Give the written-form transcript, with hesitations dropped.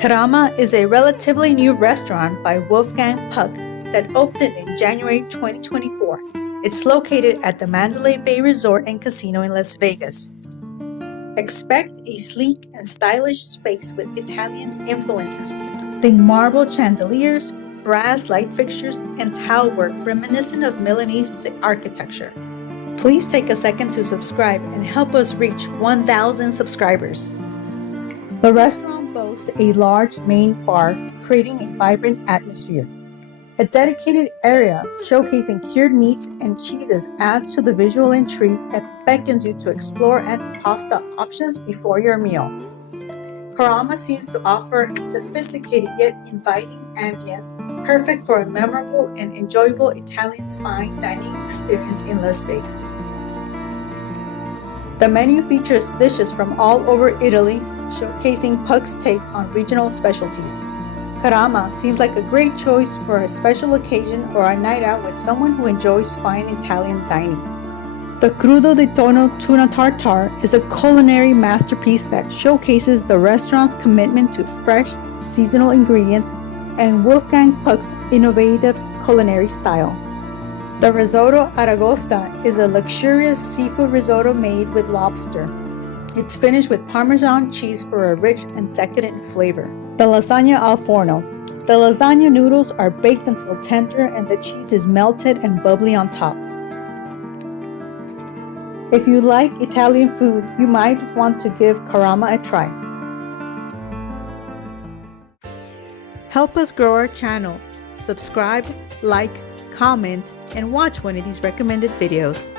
Carama is a relatively new restaurant by Wolfgang Puck that opened in January 2024. It's located at the Mandalay Bay Resort and Casino in Las Vegas. Expect a sleek and stylish space with Italian influences. Think marble chandeliers, brass light fixtures, and tile work reminiscent of Milanese architecture. Please take a second to subscribe and help us reach 1,000 subscribers. The restaurant boasts a large main bar, creating a vibrant atmosphere. A dedicated area showcasing cured meats and cheeses adds to the visual intrigue and beckons you to explore antipasta options before your meal. Carama seems to offer a sophisticated yet inviting ambience, perfect for a memorable and enjoyable Italian fine dining experience in Las Vegas. The menu features dishes from all over Italy, showcasing Puck's take on regional specialties. Carama seems like a great choice for a special occasion or a night out with someone who enjoys fine Italian dining. The Crudo di Tonno Tuna Tartare is a culinary masterpiece that showcases the restaurant's commitment to fresh, seasonal ingredients and Wolfgang Puck's innovative culinary style. The Risotto Aragosta is a luxurious seafood risotto made with lobster. It's finished with Parmesan cheese for a rich and decadent flavor. The Lasagna al forno. The lasagna noodles are baked until tender and the cheese is melted and bubbly on top. If you like Italian food, you might want to give Carama a try. Help us grow our channel. Subscribe, like, comment, and watch one of these recommended videos.